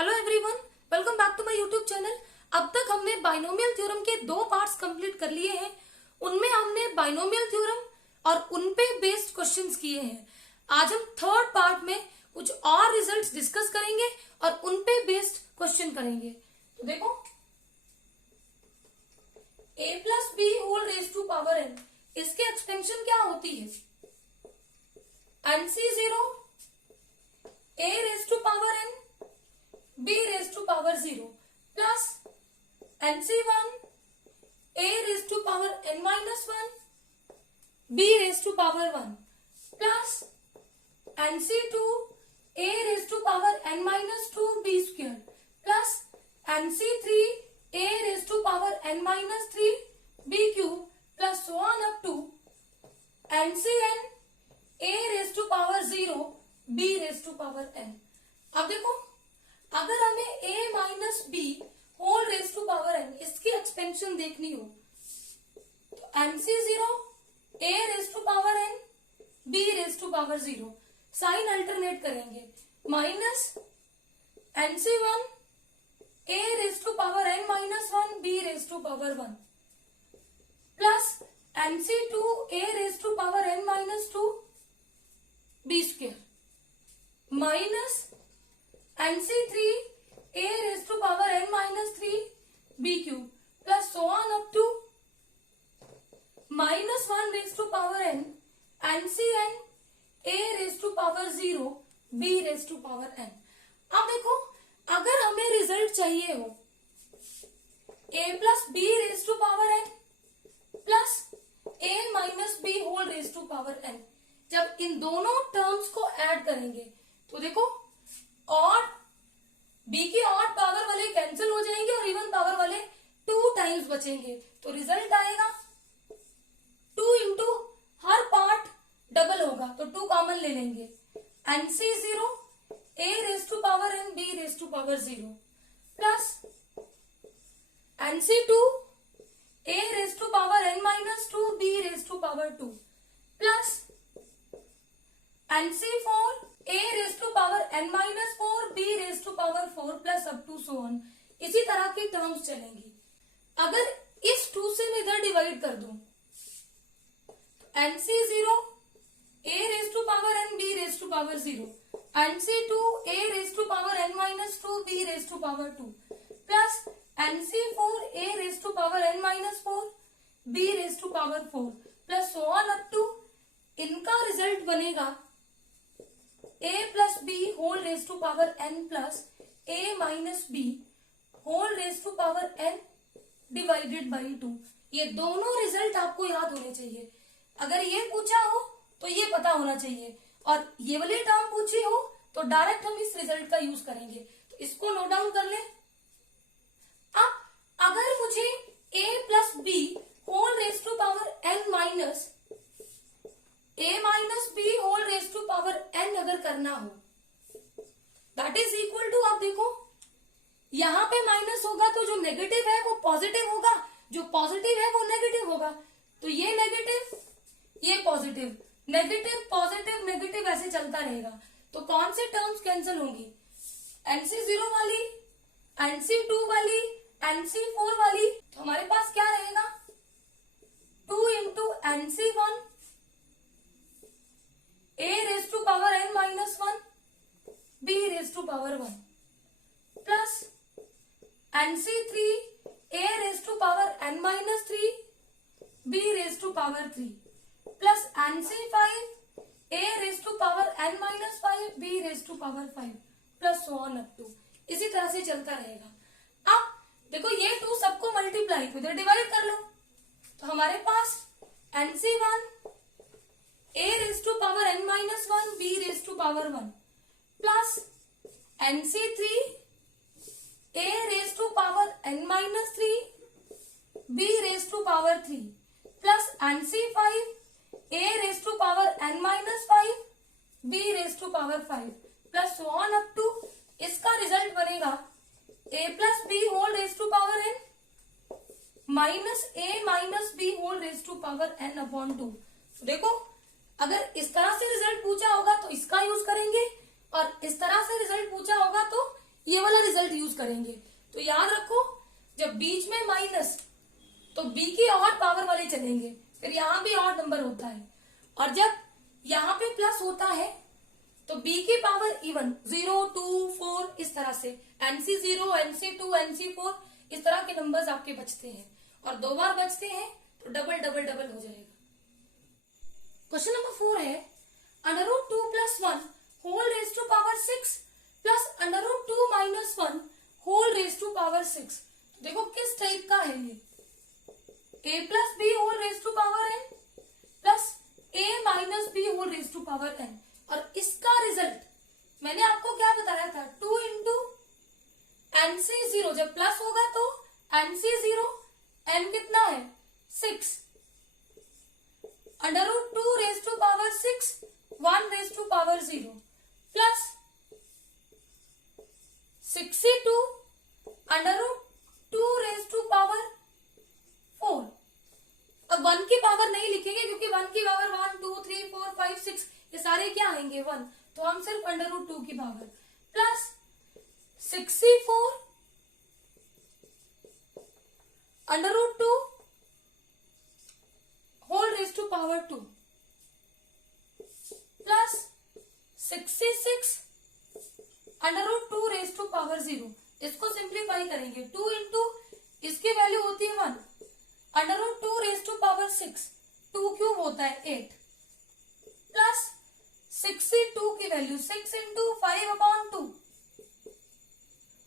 Hello everyone, welcome back to my YouTube channel. अब तक हमने बाइनोमियल थ्योरम के 2 पार्ट्स कंप्लीट कर लिए हैं। उनमें हमने बाइनोमियल थ्योरम और उन पे बेस्ड क्वेश्चंस किए हैं। आज हम थर्ड पार्ट में कुछ और रिजल्ट्स डिस्कस करेंगे और उन पे बेस्ड क्वेश्चन करेंगे। तो देखो, a plus B whole raise to power n, इसके एक्सपेंशन क्या होती है? NC0 a raise to power n b raise to power 0 plus NC1 a raise to power n minus 1 b raise to power 1 plus NC2 a raise to power n minus 2 b square plus NC3 a raise to power n minus 3 b cube plus so on up to NCn a raise to power 0 b raise to power n। अब देखो, अगर हमें a minus B whole raise to power n इसकी expansion देखनी हो तो NC0 a raise to power n b raise to power 0 sign alternate करेंगे minus NC1 a raise to power n minus 1 b raise to power 1 plus NC2 a raise to power n minus 2 b square minus NC3 a raise to power n minus 3 b cube plus so on up to minus 1 raise to power n NCn a raise to power 0 b raise to power n। अब देखो, अगर हमें result चाहिए हो a plus b raise to power n plus a minus B whole raise to power n, जब इन दोनों terms को add करेंगे तो देखो, और b की ऑड पावर वाले कैंसिल हो जाएंगे और इवन पावर वाले 2 टाइम्स बचेंगे। तो रिजल्ट आएगा 2 इंटू हर पार्ट डबल होगा तो 2 कॉमन ले लेंगे। NC0 a raise to power n b raise to power 0 plus NC2 a raise to power n minus 2 b raise to power 2 plus NC4 a raise to power n minus 4 b raise to power 4 plus up to so on. इसी तरह की terms चलेंगी। अगर इस 2 से मैं इधर divide कर दूं NC0 a raise to power n b raise to power 0 NC2 a raise to power n minus 2 b raise to power 2 plus NC4 a raise to power n minus 4 b raise to power 4 plus so on up to, इनका result बनेगा a plus B whole raise to power n plus a minus B whole raise to power n divided by 2। ये दोनों result आपको याद होने चाहिए। अगर ये पूछा हो तो ये पता होना चाहिए, और ये वाली टर्म पूछी हो तो डायरेक्ट हम इस रिजल्ट का यूज करेंगे। तो इसको नोट डाउन कर ले। अब अगर मुझे a plus B whole raise to power n minus a minus B whole raise to power n अगर करना हो, दैट इज इक्वल टू, आप देखो यहां पे माइनस होगा तो जो नेगेटिव है वो पॉजिटिव होगा, जो पॉजिटिव है वो नेगेटिव होगा। तो ये नेगेटिव, ये पॉजिटिव, नेगेटिव पॉजिटिव नेगेटिव ऐसे चलता रहेगा। तो कौन से टर्म्स कैंसिल होंगी? NC0 वाली, NC2 वाली, NC4 वाली। तो हमारे पास क्या रहेगा? 2 into NC1 a raise to power n minus 1 b raise to power 1 plus NC3 a raise to power n minus 3 b raise to power 3 plus NC5 a raise to power n minus 5 b raise to power 5 plus so on up to. इसी तरह से चलता रहेगा। अब देखो, ये 2 सबको multiply को इधर डिवाइड कर लो तो हमारे पास NC1 a raise to power n minus 1 b raise to power 1 plus NC3 a raise to power n minus 3 b raise to power 3 plus NC5 a raise to power n minus 5 b raise to power 5 plus so on up to, इसका result बनेगा a plus B whole raise to power n minus a minus B whole raise to power n upon 2। देखो, अगर इस तरह से result पूछा होगा तो इसका यूज करेंगे, और इस तरह से रिजल्ट पूछा होगा तो ये वाला रिजल्ट यूज करेंगे। तो याद रखो, जब बीच में माइनस तो बी की ऑड पावर वाले चलेंगे, फिर यहाँ भी ऑड नंबर होता है, और जब यहाँ पे प्लस होता है तो b की पावर इवन 0, 2, 4 इस तरह से NC0, NC2, NC4 इस तरह के नंबर्स आपके बचते हैं, और 2 बार बचते हैं तो डबल डबल डबल हो जाएगा। क्वेश्चन नंबर 4 है √2 + 1 whole raise to power 6 plus √2 - 1 whole raise to power 6। तो देखो किस टाइप का है ये, a + b whole raise to power n plus a - b whole raise to power n। और इसका रिजल्ट मैंने आपको क्या बताया था, 2 इंटू NC0, जब प्लस होगा तो NC0 n कितना है 6, √2 raise to power 6 1 raise to power 0 plus 62 √2 raise to power 4। अब 1 की पावर नहीं लिखेंगे क्योंकि 1 की पावर 1, 2, 3, 4, 5, 6 ये सारे क्या आएंगे 1, तो हम सिर्फ √2 की power plus 64 √2 whole raise to power 2 plus 66 √2 raise to power 0। इसको सिंप्लीफाई करेंगे, 2 इंटू इसकी वैल्यू होती है 1, √2 रेज टू पावर 6, 2 क्यूब होता है 8 प्लस 62 की वैल्यू 6 इंटू 5/2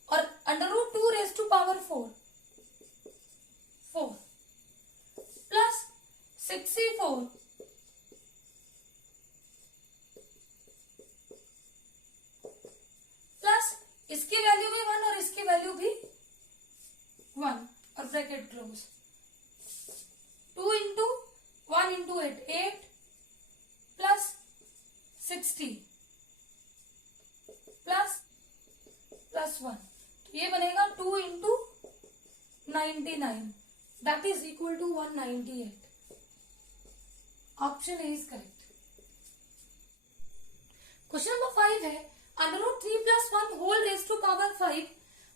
और √2 raise to power 4 plus 64 plus इसकी वैल्यू भी 1 और इसकी वैल्यू भी 1 और bracket close, 2 into 1 into 8 8 plus 60 plus 1, तो ये बनेगा 2 into 99 that is equal to 198। Option A is correct. Question number 5 है √3 + 1 whole raise to power 5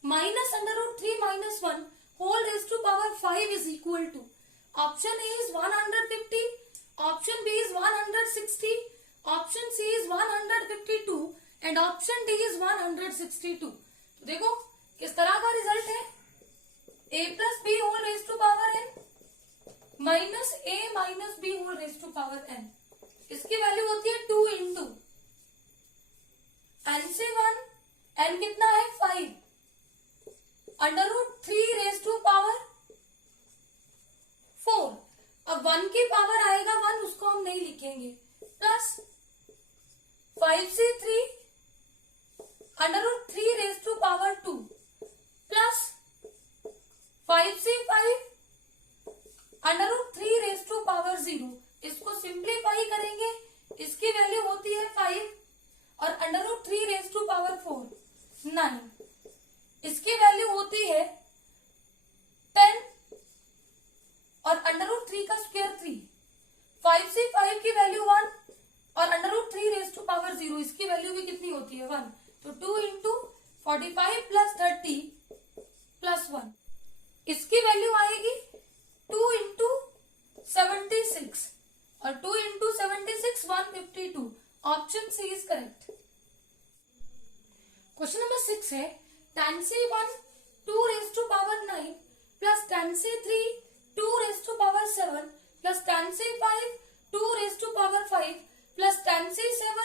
minus √3 - 1 whole raise to power 5 is equal to, option A is 150, option B is 160, option C is 152 and option D is 162। तो देखो किस तरह का result है, a + b whole raise to power n minus a - b whole raise to power n। इसकी value होती है 2 into NC1 n कितना है 5 √3 रेज टू पावर 4। अब 1 की पावर आएगा 1, उसको हम नहीं लिखेंगे, plus 5C3 √3 raise to power 2 plus 5C5 √3 raise to power 0। इसको सिंप्लीफाई करेंगे, इसकी वैल्यू होती है 5 और √3 रेज टू पावर 4 9, इसकी वैल्यू होती है 10 और √3 का स्क्वायर 3, 5C5 की वैल्यू 1 और √3 रेज टू पावर 0, इसकी वैल्यू भी कितनी होती है 1, तो 2 इंटू 45 प्लस 30 प्लस 1, इसकी वैल्यू आएगी 2 इंटू 76 और 2 into 76 152। Option C is correct. Question number 6 है tan C1 2 raise to power 9 प्लस tan C3 2 raise to power 7 plus tan C5 2 raise to power 5 plus tan C7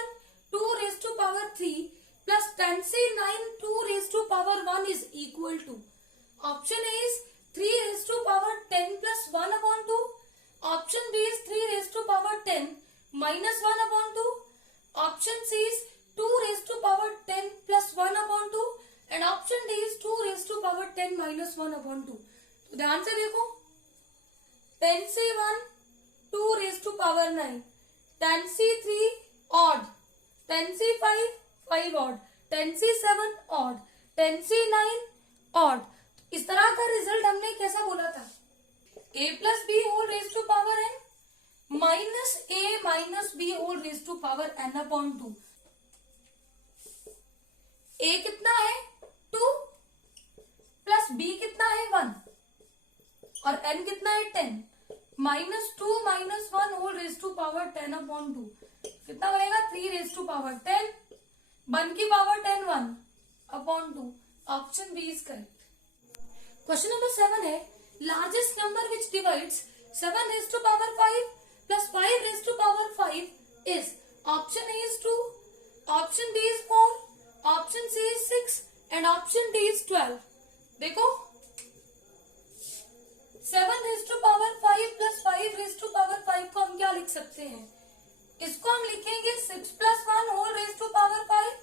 2 raise to power 3 plus tan C9 2 raise to power 1 is equal to, option A is 3 raise to power 10 plus 1/2, option B is 3 raise to power 10 minus 1/2, option C is 2 raised to power 10 plus 1/2 and option D is 2 raised to power 10 minus 1/2। तो ध्यान से देखो, tan C1 2 raised to power 9, tan C3 odd, tan C5 5 odd, tan C7 odd, tan C9 odd। इस तरह का result हमने कैसा बोला था, a plus b whole raised to power n minus a minus b whole raised to power n/2। a कितना है 2 10 -2 - 1 whole raise to power 10 upon 2 कितना बनेगा 3 रेज टू पावर 10 1 की power 10 1 upon 2 option B is correct. Question number 7 है largest number which divides 7 raise to power 5 plus 5 raise to power 5 is option A is 2 option B is 4 option C is 6 and option D is 12। देखो 7 raise to power 5 plus 5 raise to power 5 को हम क्या लिख सकते हैं, इसको हम लिखेंगे 6 plus 1 whole raise to power 5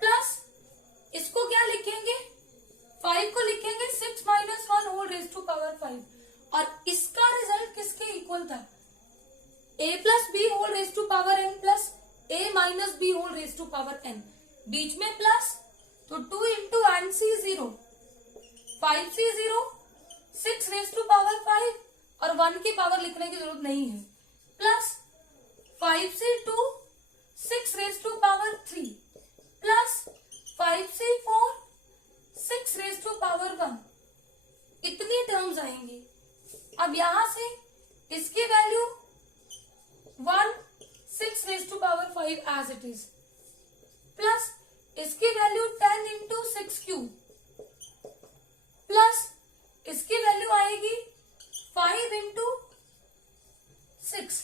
plus इसको क्या लिखेंगे 5 को लिखेंगे 6 minus 1 whole raise to power 5 और इसका रिजल्ट किसके इक्वल था a plus B whole raise to power n plus a minus B whole raise to power n, बीच में प्लस तो 2 into N C 0 5 C 0 6 raise to power 5 और 1 की power लिखने की जरूरत नहीं है plus 5 C 2 6 raise to power 3 plus 5 C 4 6 raise to power 1 इतनी टर्म्स आएंगी। अब यहां से इसकी value 1 6 raise to power 5 it is इज प्लस इसकी वैल्यू 10 इंटू 6 क्यूब प्लस इसकी वैल्यू आएगी 5 इंटू 6।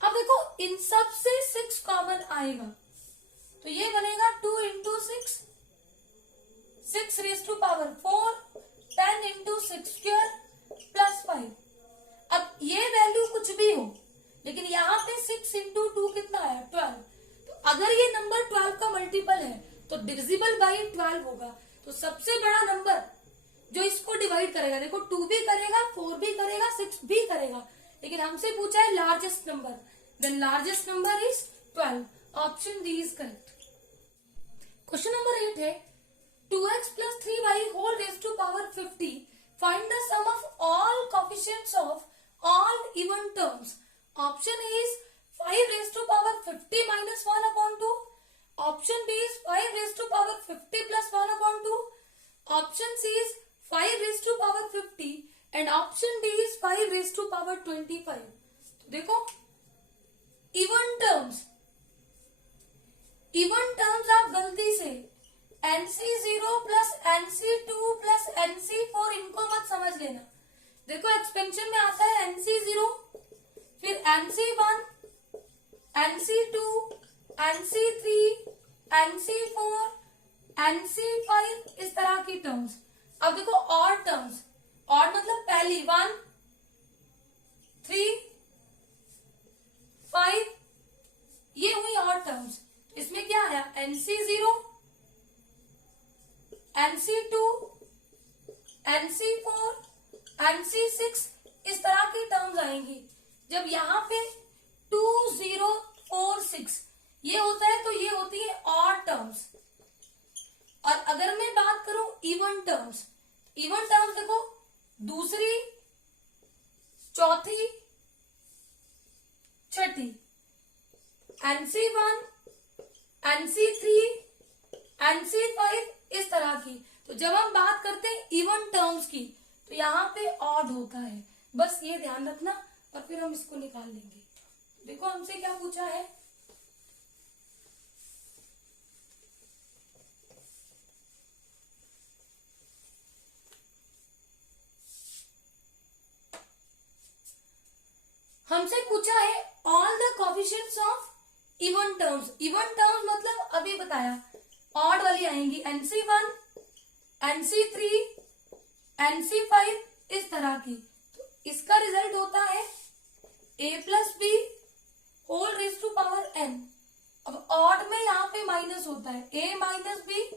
अब देखो इन सब से 6 कॉमन आएगा तो ये बनेगा 2 into 6 6 raise to power 4 10 into 6 square plus 5। अब ये वैल्यू कुछ भी हो लेकिन यहाँ पे 6 इंटू 2 कितना आया 12, तो अगर ये नंबर 12 का मल्टीपल है तो डिविजिबल बाई 12 होगा। तो सबसे बड़ा नंबर जो इसको डिवाइड करेगा, देखो 2 भी करेगा 4 भी करेगा 6 भी करेगा, लेकिन हमसे पूछा है largest number, then largest number is 12, option D is correct. Question number 8 है 2x plus 3y whole raised to power 50, find the sum of all coefficients of all even terms। Option A is 5 raised to power 50 minus 1 upon 2, option B is 5 raised to power 50 plus 1 upon 2, option C is 5 raised to power 50 and option D is 5 raised to power 25। तो देखो even terms आप गलती से NC0 plus NC2 plus NC4 इनको मत समझ लेना। देखो एक्सपेंशन में आता है NC0 फिर NC1 NC2 NC3 NC4 NC5 इस तरह की टर्म्स। अब देखो ऑड टर्म्स, ऑड मतलब पहली 1 3 5 ये हुई ऑड टर्म्स। इसमें क्या आया NC0 NC2 NC4 NC6 इस तरह की टर्म्स आएंगी। जब यहाँ पे 2 0 4 6 ये होता है तो ये होती है ऑड टर्म्स। और अगर मैं बात करूं इवन टर्म्स देखो दूसरी चौथी छठी NC1 NC3 NC5 इस तरह की। तो जब हम बात करते हैं इवन टर्म्स की तो यहाँ पे ऑड होता है, बस ये ध्यान रखना और फिर हम इसको निकाल लेंगे। देखो हमसे क्या पूछा है, हमसे पूछा है all the coefficients of even terms. Even terms मतलब अभी बताया ऑड वाली आएंगी NC1 NC3 NC5 इस तरह की। तो इसका रिजल्ट होता है a plus B whole raise to power n। अब ऑड में यहाँ पे माइनस होता है a minus B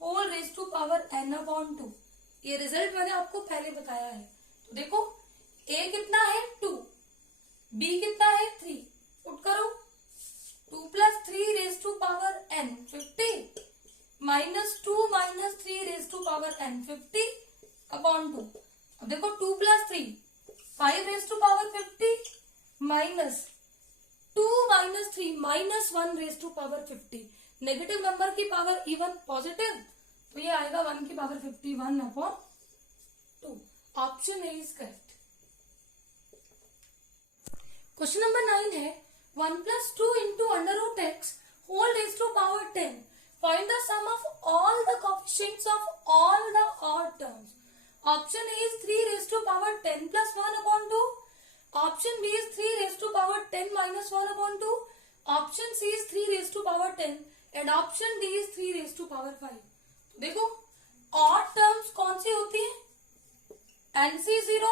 whole raise to power n upon 2। ये रिजल्ट मैंने आपको पहले बताया है। तो देखो a कितना है 2, b कितना है 3, पुट करो 2 plus 3 raise to power n 50 minus 2 minus 3 raise to power n 50 upon 2। अब देखो 2 plus 3 5 raise to power 50 minus 2 minus 3 minus 1 raise to power 50। Negative number की पावर इवन पॉजिटिव तो ये आएगा 1 की power 51 upon 2। Option A is correct. Question number 9 है 1 plus 2 into under root x whole raised to power 10. Find the sum of all the coefficients of all the odd terms. Option A is 3 raised to power 10 plus 1 upon 2. Option B is 3 raised to power 10 minus 1 upon 2. Option C is 3 raised to power 10 and option D is 3 raised to power 5. देखो odd terms कौन सी होती है? NC0,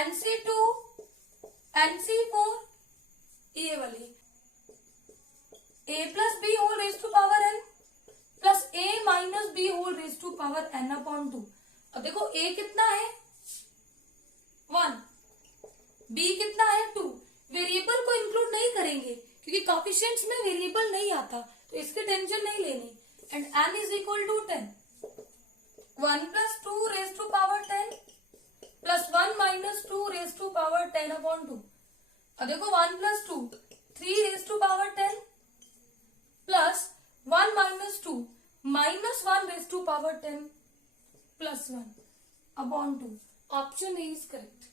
NC2, NC4, ये वाली a plus b whole raised to power n plus a minus b whole raised to power n upon 2. अब देखो a कितना है 1, b कितना है 2. वेरिएबल को इंक्लूड नहीं करेंगे क्योंकि कोफिशिएंट्स में वेरिएबल नहीं आता, तो इसकी टेंशन नहीं लेनी. And n is equal to 10. 1 plus 2 raised to power 10 plus 1 minus 2 raised to power 10 upon 2. अब देखो 1 plus 2 3 raised to power 10 plus 1 minus 2 minus 1 raised to power 10 plus 1 upon 2. Option A is correct.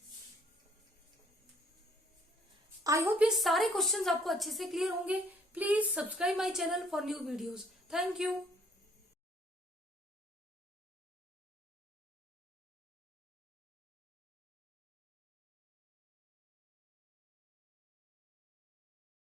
I hope ये सारे questions आपको अच्छे से clear होंगे. Please subscribe my channel for new videos. Thank you.